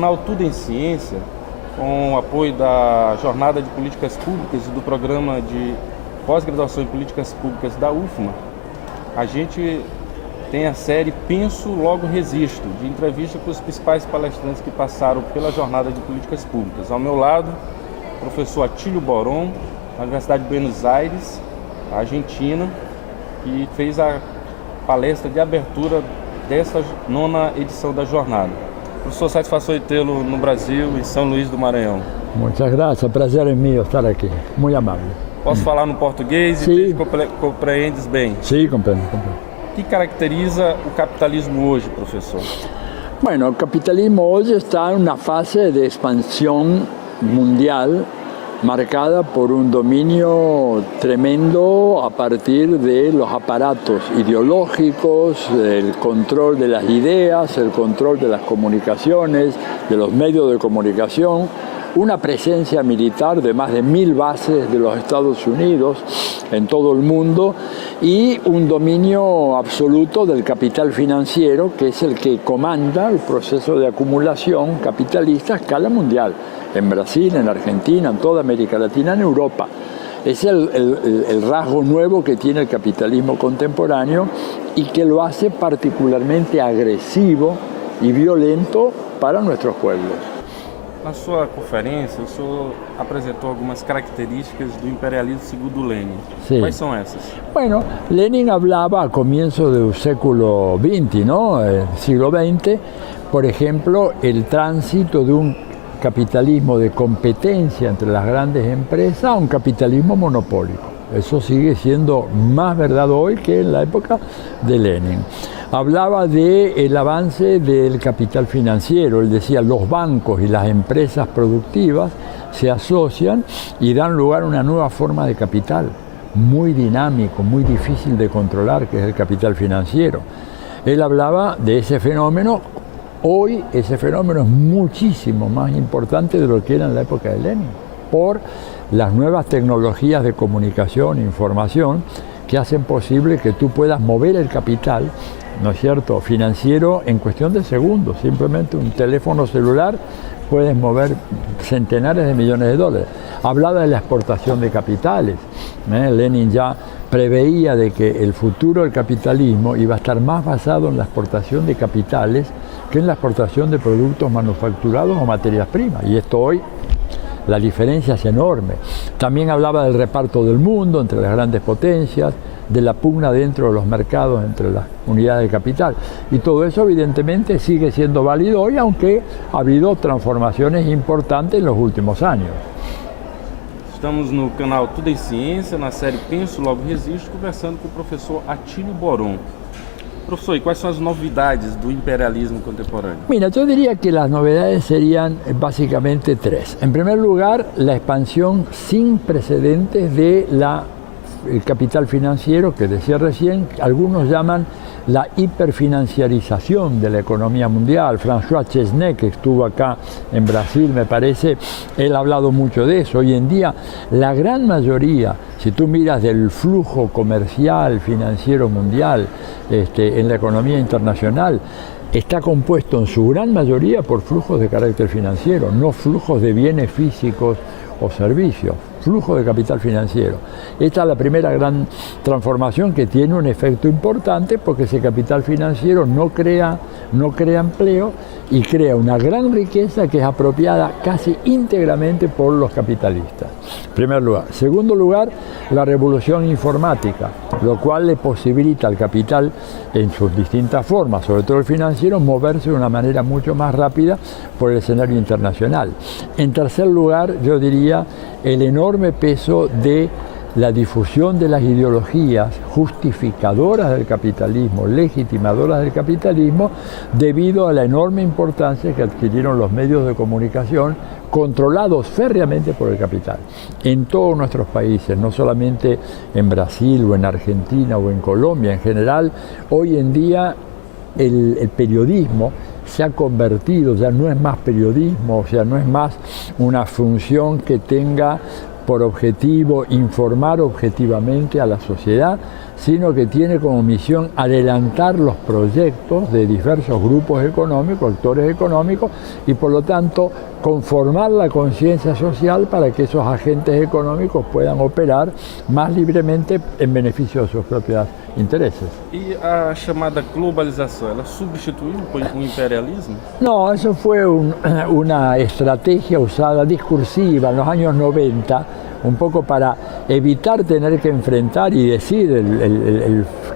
canal Tudo em Ciência, com o apoio da Jornada de Políticas Públicas e do Programa de Pós-Graduação em Políticas Públicas da UFMA, a gente tem a série Penso, Logo Resisto, de entrevista com os principais palestrantes que passaram pela Jornada de Políticas Públicas. Ao meu lado, o professor Atílio Boron, da Universidade de Buenos Aires, Argentina, que fez a palestra de abertura desta 9ª edição da jornada. Professor, satisfação de tê-lo no Brasil, em São Luís do Maranhão. Muchas gracias, prazer é meu estar aqui, muito amável. Posso falar no português? Sim. E compreendes bem? Sim, compreendo. O que caracteriza o capitalismo hoje, professor? Bueno, el capitalismo hoy está en una fase de expansión mundial marcada por un dominio tremendo a partir de los aparatos ideológicos, el control de las ideas, el control de las comunicaciones, de los medios de comunicación, una presencia militar de más de 1000 bases de los Estados Unidos en todo el mundo y un dominio absoluto del capital financiero, que es el que comanda el proceso de acumulación capitalista a escala mundial, en Brasil, en Argentina, en toda América Latina, en Europa. Es el rasgo nuevo que tiene el capitalismo contemporáneo y que lo hace particularmente agresivo y violento para nuestros pueblos. Na sua conferência, o senhor apresentou algumas características do imperialismo segundo Lenin. Sí. Quais são essas? Bueno, Lenin hablaba a comienzos del século XX, ¿no? Siglo XX, por ejemplo, el tránsito de un capitalismo de competencia entre las grandes empresas a un capitalismo monopólico. Eso sigue siendo más verdad hoy que en la época de Lenin. Hablaba del avance del capital financiero. Él decía, los bancos y las empresas productivas se asocian y dan lugar a una nueva forma de capital, muy dinámico, muy difícil de controlar, que es el capital financiero. Él hablaba de ese fenómeno. Hoy ese fenómeno es muchísimo más importante de lo que era en la época de Lenin, por las nuevas tecnologías de comunicación e información que hacen posible que tú puedas mover el capital, ¿no es cierto?, financiero en cuestión de segundos. Simplemente un teléfono celular puedes mover centenares de millones de dólares. Hablaba de la exportación de capitales. Lenin ya preveía de que el futuro del capitalismo iba a estar más basado en la exportación de capitales que en la exportación de productos manufacturados o materias primas. Y esto hoy, la diferencia es enorme. También hablaba del reparto del mundo entre las grandes potencias, de la pugna dentro de los mercados entre las unidades de capital. Y todo eso evidentemente sigue siendo válido hoy, aunque ha habido transformaciones importantes en los últimos años. Estamos no canal Tudo em Ciência, na série Penso, Logo Resisto, conversando com o professor Atílio Boron. Profesor, ¿y cuáles son las novedades del imperialismo contemporáneo? Mira, yo diría que las novedades serían básicamente tres. En primer lugar, la expansión sin precedentes del capital financiero, que decía recién, algunos llaman la hiperfinanciarización de la economía mundial. François Chesney, que estuvo acá en Brasil, me parece, él ha hablado mucho de eso. Hoy en día, la gran mayoría, si tú miras del flujo comercial, financiero mundial, en la economía internacional, está compuesto en su gran mayoría por flujos de carácter financiero, no flujos de bienes físicos o servicios, flujo de capital financiero. Esta es la primera gran transformación que tiene un efecto importante, porque ese capital financiero no crea empleo y crea una gran riqueza que es apropiada casi íntegramente por los capitalistas. En primer lugar. Segundo lugar, la revolución informática, lo cual le posibilita al capital en sus distintas formas, sobre todo el financiero, moverse de una manera mucho más rápida por el escenario internacional. En tercer lugar, yo diría el enorme peso de la difusión de las ideologías justificadoras del capitalismo, legitimadoras del capitalismo, debido a la enorme importancia que adquirieron los medios de comunicación controlados férreamente por el capital. En todos nuestros países, no solamente en Brasil o en Argentina o en Colombia, en general, hoy en día el periodismo se ha convertido, ya no es más periodismo, o sea, no es más una función que tenga por objetivo informar objetivamente a la sociedad, sino que tiene como misión adelantar los proyectos de diversos grupos económicos, actores económicos, y por lo tanto conformar la conciencia social para que esos agentes económicos puedan operar más libremente en beneficio de sus propios intereses. E a chamada globalização, ela substituiu o imperialismo? No, eso fue una estrategia usada discursiva en los años 90, un poco para evitar tener que enfrentar y decir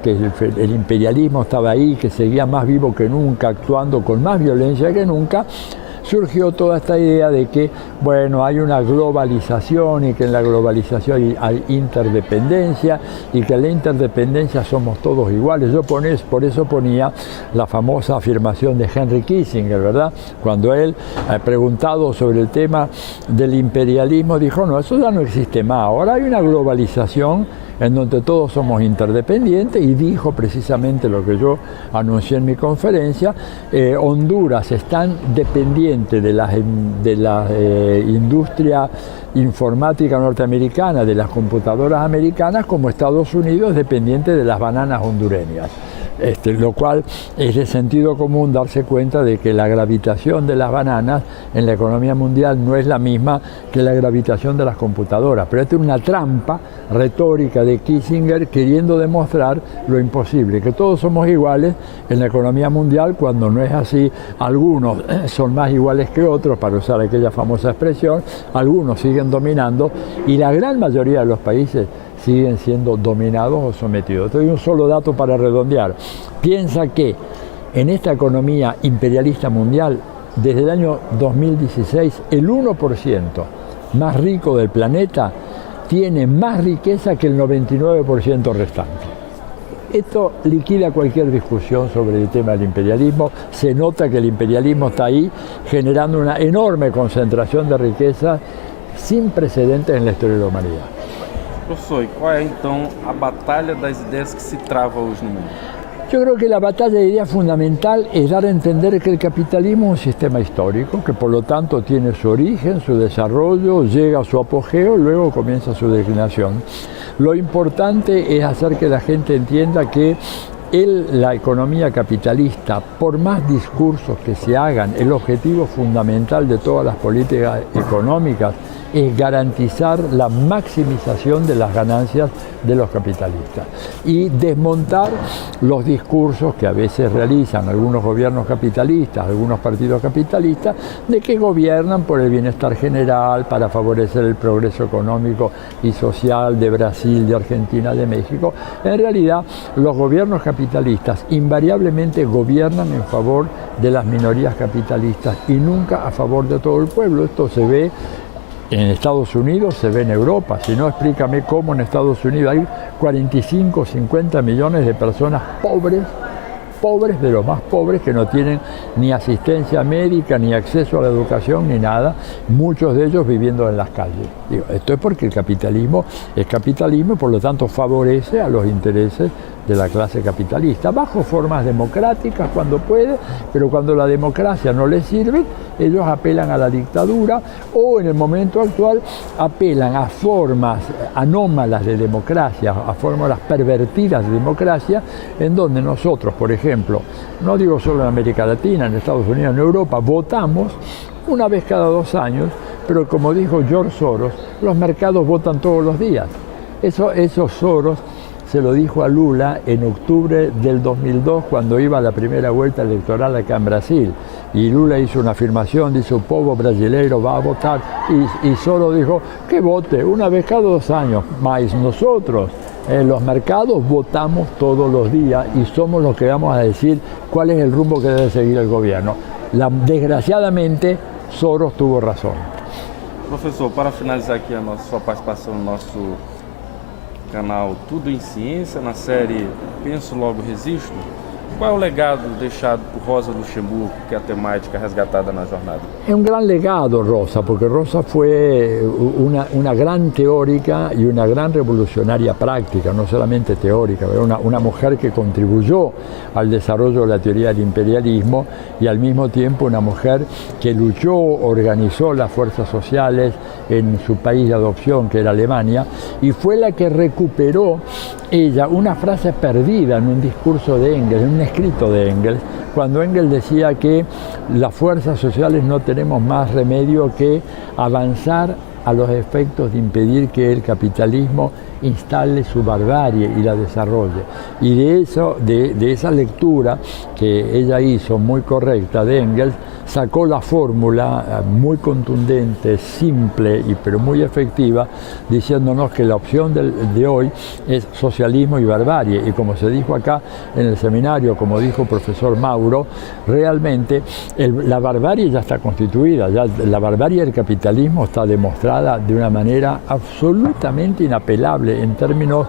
que el imperialismo estaba ahí, que seguía más vivo que nunca, actuando con más violencia que nunca. Surgió toda esta idea de que, bueno, hay una globalización y que en la globalización hay interdependencia y que en la interdependencia somos todos iguales. Yo por eso ponía la famosa afirmación de Henry Kissinger, ¿verdad? Cuando él, preguntado sobre el tema del imperialismo, dijo, no, eso ya no existe más, ahora hay una globalización en donde todos somos interdependientes, y dijo precisamente lo que yo anuncié en mi conferencia: Honduras es tan dependiente de la industria informática norteamericana, de las computadoras americanas, como Estados Unidos es dependiente de las bananas hondureñas. Lo cual es de sentido común darse cuenta de que la gravitación de las bananas en la economía mundial no es la misma que la gravitación de las computadoras. Pero esta es una trampa retórica de Kissinger queriendo demostrar lo imposible, que todos somos iguales en la economía mundial, cuando no es así. Algunos son más iguales que otros, para usar aquella famosa expresión, algunos siguen dominando y la gran mayoría de los países siguen siendo dominados o sometidos. Te doy un solo dato para redondear. Piensa que en esta economía imperialista mundial, desde el año 2016, el 1% más rico del planeta tiene más riqueza que el 99% restante. Esto liquida cualquier discusión sobre el tema del imperialismo. Se nota que el imperialismo está ahí generando una enorme concentración de riqueza sin precedentes en la historia de la humanidad. Professor, e qual é então a batalha das ideias que se trava hoje no mundo? Yo creo que la batalla de ideas fundamental es dar a entender que el capitalismo es un sistema histórico, que por lo tanto tiene su origen, su desarrollo, llega a su apogeo, luego comienza su declinación. Lo importante es hacer que la gente entienda que la economía capitalista, por más discursos que se hagan, el objetivo fundamental de todas las políticas económicas es garantizar la maximización de las ganancias de los capitalistas y desmontar los discursos que a veces realizan algunos gobiernos capitalistas, algunos partidos capitalistas, de que gobiernan por el bienestar general, para favorecer el progreso económico y social de Brasil, de Argentina, de México. En realidad, los gobiernos capitalistas invariablemente gobiernan en favor de las minorías capitalistas y nunca a favor de todo el pueblo. Esto se ve en Estados Unidos, se ve en Europa. Si no, explícame cómo en Estados Unidos hay 45 o 50 millones de personas pobres de los más pobres, que no tienen ni asistencia médica, ni acceso a la educación, ni nada, muchos de ellos viviendo en las calles. Digo, esto es porque el capitalismo es capitalismo y por lo tanto favorece a los intereses de la clase capitalista, bajo formas democráticas cuando puede, pero cuando la democracia no les sirve, ellos apelan a la dictadura, o en el momento actual apelan a formas anómalas de democracia, a formas pervertidas de democracia, en donde nosotros, por ejemplo, no digo solo en América Latina, en Estados Unidos, en Europa, votamos una vez cada 2 años, pero como dijo George Soros, los mercados votan todos los días. Esos Soros se lo dijo a Lula en octubre del 2002, cuando iba a la primera vuelta electoral acá en Brasil. Y Lula hizo una afirmación, dice: el pueblo brasileño va a votar. Y Soros dijo que vote una vez cada 2 años. Más nosotros, en los mercados, votamos todos los días y somos los que vamos a decir cuál es el rumbo que debe seguir el gobierno. Desgraciadamente, Soros tuvo razón. Professor, para finalizar aqui a sua participação no nosso canal Tudo em Ciência, na série Penso Logo Resisto, Qual é o legado deixado por Rosa Luxemburgo, que é a temática resgatada na jornada? Es un gran legado Rosa, porque Rosa fue una gran teórica y una gran revolucionaria práctica, no solamente teórica, era una mujer que contribuyó al desarrollo de la teoría del imperialismo y al mismo tiempo una mujer que luchó, organizó las fuerzas sociales en su país de adopción, que era Alemania, y fue la que recuperó ella una frase perdida en un discurso de Engels, en un escrito de Engels, cuando Engels decía que las fuerzas sociales no tenemos más remedio que avanzar a los efectos de impedir que el capitalismo instale su barbarie y la desarrolle. Y de esa lectura que ella hizo, muy correcta, de Engels, sacó la fórmula muy contundente, simple pero muy efectiva, diciéndonos que la opción de hoy es socialismo y barbarie. Y como se dijo acá en el seminario, como dijo el profesor Mauro, realmente la barbarie ya está constituida, ya la barbarie del capitalismo está demostrada de una manera absolutamente inapelable en términos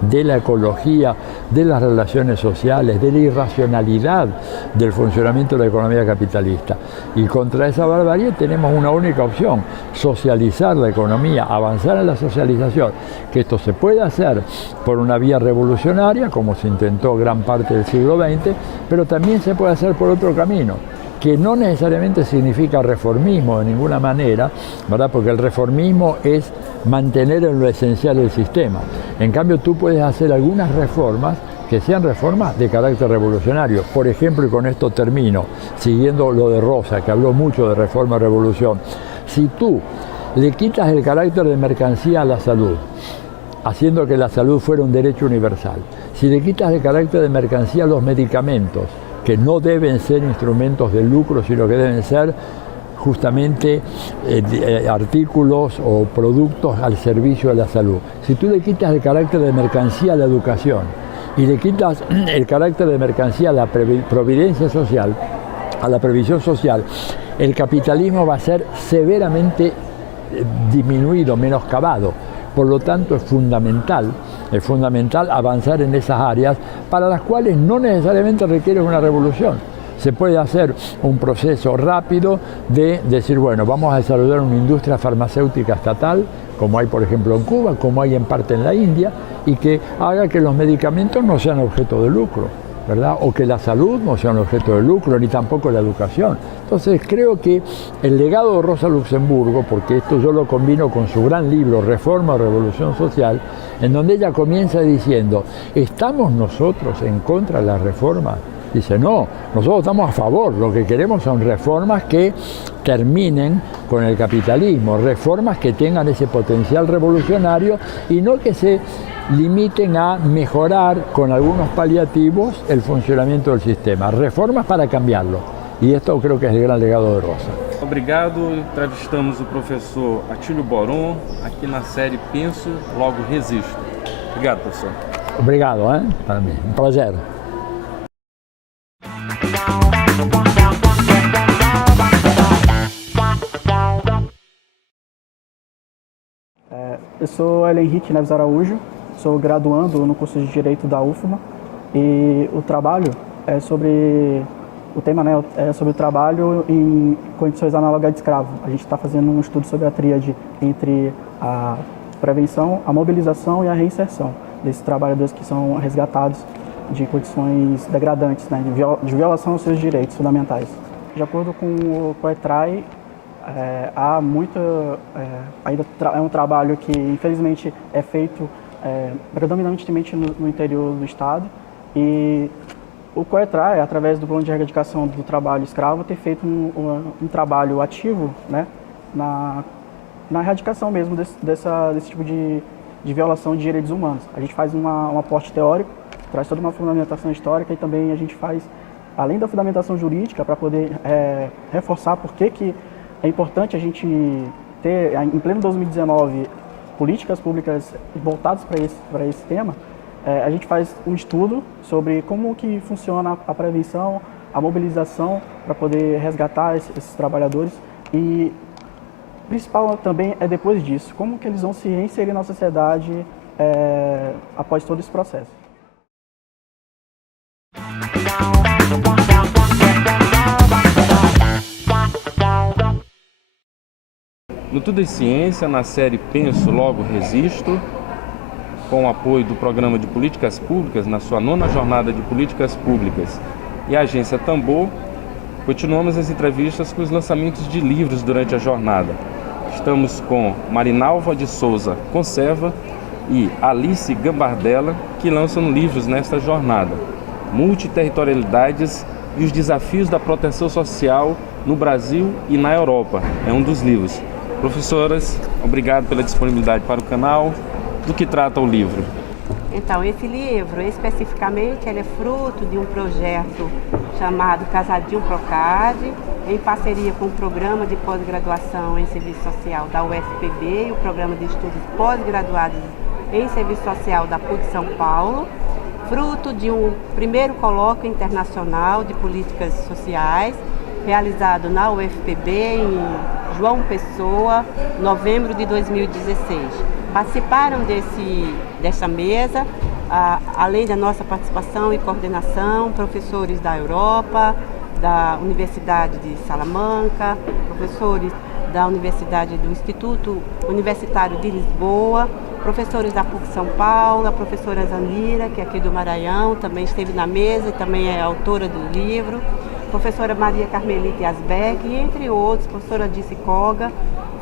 de la ecología, de las relaciones sociales, de la irracionalidad del funcionamiento de la economía capitalista. Y contra esa barbarie tenemos una única opción: socializar la economía, avanzar en la socialización, que esto se puede hacer por una vía revolucionaria, como se intentó gran parte del siglo XX, pero también se puede hacer por otro camino, que no necesariamente significa reformismo de ninguna manera, ¿verdad? Porque el reformismo es mantener en lo esencial el sistema. En cambio, tú puedes hacer algunas reformas que sean reformas de carácter revolucionario. Por ejemplo, y con esto termino, siguiendo lo de Rosa, que habló mucho de reforma y revolución, si tú le quitas el carácter de mercancía a la salud, haciendo que la salud fuera un derecho universal, si le quitas el carácter de mercancía a los medicamentos, que no deben ser instrumentos de lucro, sino que deben ser justamente artículos o productos al servicio de la salud. Si tú le quitas el carácter de mercancía a la educación y le quitas el carácter de mercancía a la providencia social, a la previsión social, el capitalismo va a ser severamente disminuido, menoscabado. Por lo tanto, es fundamental avanzar en esas áreas para las cuales no necesariamente requiere una revolución. Se puede hacer un proceso rápido de decir, bueno, vamos a desarrollar una industria farmacéutica estatal, como hay por ejemplo en Cuba, como hay en parte en la India, y que haga que los medicamentos no sean objeto de lucro, ¿verdad? O que la salud no sea un objeto de lucro, ni tampoco la educación. Entonces creo que el legado de Rosa Luxemburgo, porque esto yo lo combino con su gran libro Reforma o Revolución Social, en donde ella comienza diciendo, ¿estamos nosotros en contra de la reforma? Dice, no, nosotros estamos a favor, lo que queremos son reformas que terminen con el capitalismo, reformas que tengan ese potencial revolucionario y no que se limiten a mejorar con algunos paliativos el funcionamiento del sistema, reformas para cambiarlo. E esto creo que é o grande legado de Rosa. Obrigado. Entrevistamos o professor Atílio Boron aqui na série Penso, Logo Resisto. Obrigado, professor. Obrigado, para mim. Um prazer. Eu sou Hélio Henrique Neves Araújo, sou graduando no curso de Direito da UFMA e o trabalho é sobre... O tema, né, é sobre o trabalho em condições análogas de escravo. A gente está fazendo um estudo sobre a tríade entre a prevenção, a mobilização e a reinserção desses trabalhadores que são resgatados de condições degradantes, né, de violação aos seus direitos fundamentais. De acordo com o COETRAI, há muita... ainda é um trabalho que, infelizmente, é feito predominantemente no interior do Estado e o COETRAI, através do Plano de Erradicação do Trabalho Escravo, tem feito um trabalho ativo, né, na erradicação mesmo desse tipo de violação de direitos humanos. A gente faz um aporte teórico, traz toda uma fundamentação histórica e também a gente faz, além da fundamentação jurídica, para poder reforçar por que é importante a gente ter, em pleno 2019, políticas públicas voltadas para esse tema. A gente faz um estudo sobre como que funciona a prevenção, a mobilização para poder resgatar esses trabalhadores e o principal também é depois disso, como que eles vão se reinserir na sociedade após todo esse processo. No Tudo em Ciência, na série Penso, Logo Resisto, com o apoio do Programa de Políticas Públicas, na sua 9ª Jornada de Políticas Públicas, e a Agência Tambor, continuamos as entrevistas com os lançamentos de livros durante a jornada. Estamos com Marinalva de Souza Conserva e Alice Gambardella, que lançam livros nesta jornada. Multiterritorialidades e os desafios da proteção social no Brasil e na Europa é um dos livros. Professoras, obrigado pela disponibilidade para o canal. Do que trata o livro? Então, esse livro, especificamente, ele é fruto de um projeto chamado Casadinho Procad, em parceria com o Programa de Pós-Graduação em Serviço Social da UFPB e o Programa de Estudos Pós-Graduados em Serviço Social da PUC São Paulo, fruto de um primeiro colóquio internacional de políticas sociais, realizado na UFPB em João Pessoa, novembro de 2016. Participaram dessa mesa, além da nossa participação e coordenação, professores da Europa, da Universidade de Salamanca, professores da Universidade do Instituto Universitário de Lisboa, professores da PUC São Paulo, a professora Zanira, que é aqui do Maranhão, também esteve na mesa e também é autora do livro, professora Maria Carmelita Asbeck, e entre outros, professora Dice Koga.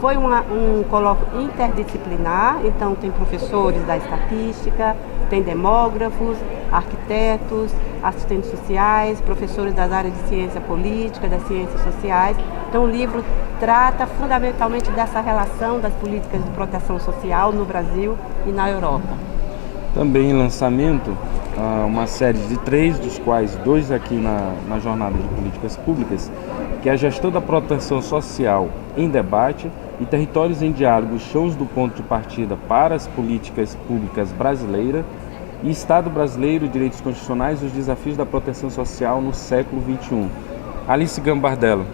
Foi um colóquio interdisciplinar, então tem professores da estatística, tem demógrafos, arquitetos, assistentes sociais, professores das áreas de ciência política, das ciências sociais. Então o livro trata fundamentalmente dessa relação das políticas de proteção social no Brasil e na Europa. Também em lançamento, uma série de 3, dos quais 2 aqui na Jornada de Políticas Públicas, que é a Gestão da Proteção Social em Debate e Territórios em Diálogo, Chãos do Ponto de Partida para as Políticas Públicas Brasileiras e Estado Brasileiro, Direitos Constitucionais e os Desafios da Proteção Social no Século XXI. Alice Gambardella,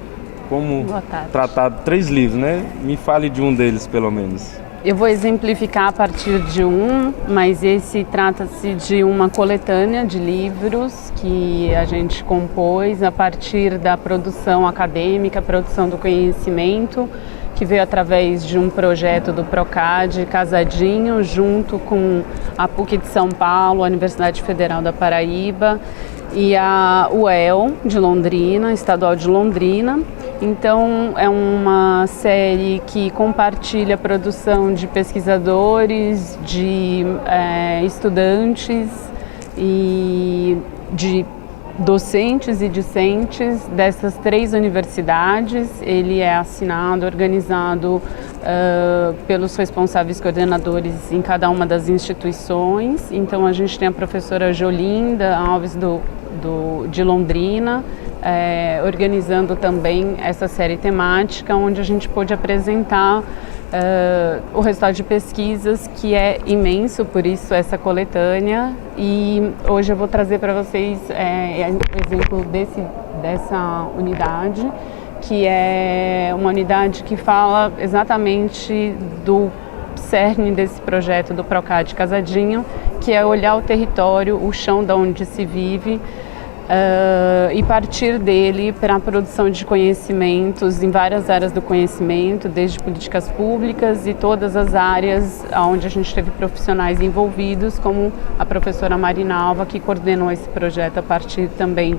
como tratado 3 livros, né? Me fale de um deles, pelo menos. Eu vou exemplificar a partir de um, mas esse trata-se de uma coletânea de livros que a gente compôs a partir da produção acadêmica, produção do conhecimento, que veio através de um projeto do Procad Casadinho, junto com a PUC de São Paulo, a Universidade Federal da Paraíba e a UEL de Londrina, Estadual de Londrina. Então é uma série que compartilha a produção de pesquisadores, de estudantes e de docentes e discentes dessas 3 universidades. Ele é assinado, organizado pelos responsáveis coordenadores em cada uma das instituições. Então a gente tem a professora Jolinda Alves de Londrina, organizando também essa série temática, onde a gente pôde apresentar o resultado de pesquisas, que é imenso, por isso essa coletânea. E hoje eu vou trazer para vocês o exemplo dessa unidade, que é uma unidade que fala exatamente do cerne desse projeto do Procad Casadinho, que é olhar o território, o chão de onde se vive, e partir dele para a produção de conhecimentos em várias áreas do conhecimento, desde políticas públicas e todas as áreas onde a gente teve profissionais envolvidos, como a professora Marinalva, que coordenou esse projeto a partir também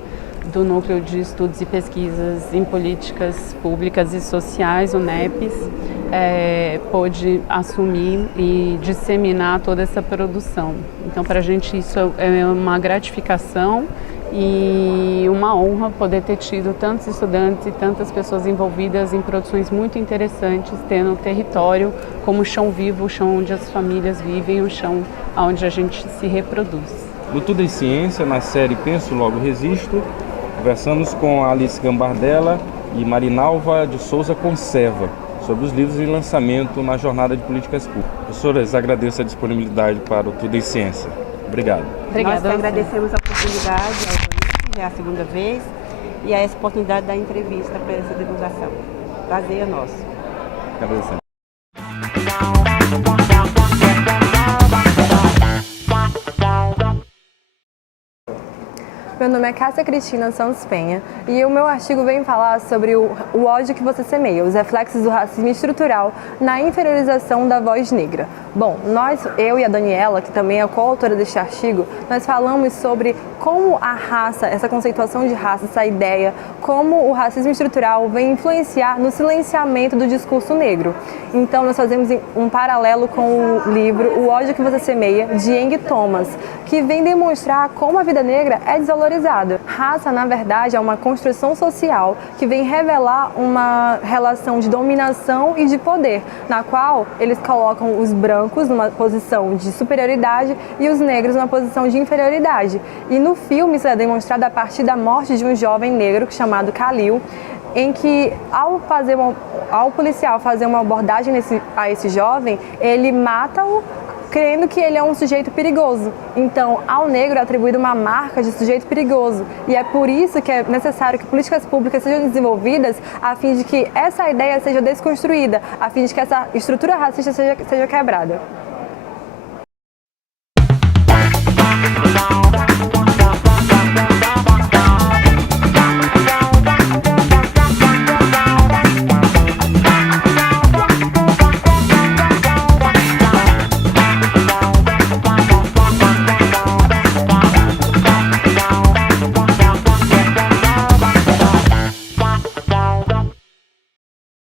do Núcleo de Estudos e Pesquisas em Políticas Públicas e Sociais, o NEPES, pôde assumir e disseminar toda essa produção. Então, para a gente isso é uma gratificação e uma honra poder ter tido tantos estudantes e tantas pessoas envolvidas em produções muito interessantes, tendo o território como o chão vivo, o chão onde as famílias vivem, o chão onde a gente se reproduz. No Tudo em Ciência, na série Penso, Logo Resisto, conversamos com Alice Gambardella e Marinalva de Souza Conserva sobre os livros em lançamento na Jornada de Políticas Públicas. Professoras, agradeço a disponibilidade para o Tudo em Ciência. Obrigado. Nós que agradecemos a oportunidade, já é a segunda vez, e a essa oportunidade da entrevista para essa divulgação. Prazer é nosso. Agradecemos. Meu nome é Cássia Cristina Santos Penha e o meu artigo vem falar sobre o ódio que você semeia, os reflexos do racismo estrutural na inferiorização da voz negra. Bom, eu e a Daniela, que também é coautora deste artigo, nós falamos sobre como a raça, essa conceituação de raça, essa ideia, como o racismo estrutural vem influenciar no silenciamento do discurso negro. Então, nós fazemos um paralelo com o livro O Ódio que Você Semeia, de Eng Thomas, que vem demonstrar como a vida negra é desvalorizada. Raça, na verdade, é uma construção social que vem revelar uma relação de dominação e de poder, na qual eles colocam os brancos numa posição de superioridade e os negros numa posição de inferioridade. E no filme isso é demonstrado a partir da morte de um jovem negro chamado Khalil, em que ao policial fazer uma abordagem a esse jovem, ele mata-o crendo que ele é um sujeito perigoso. Então, ao negro é atribuída uma marca de sujeito perigoso. E é por isso que é necessário que políticas públicas sejam desenvolvidas a fim de que essa ideia seja desconstruída, a fim de que essa estrutura racista seja quebrada.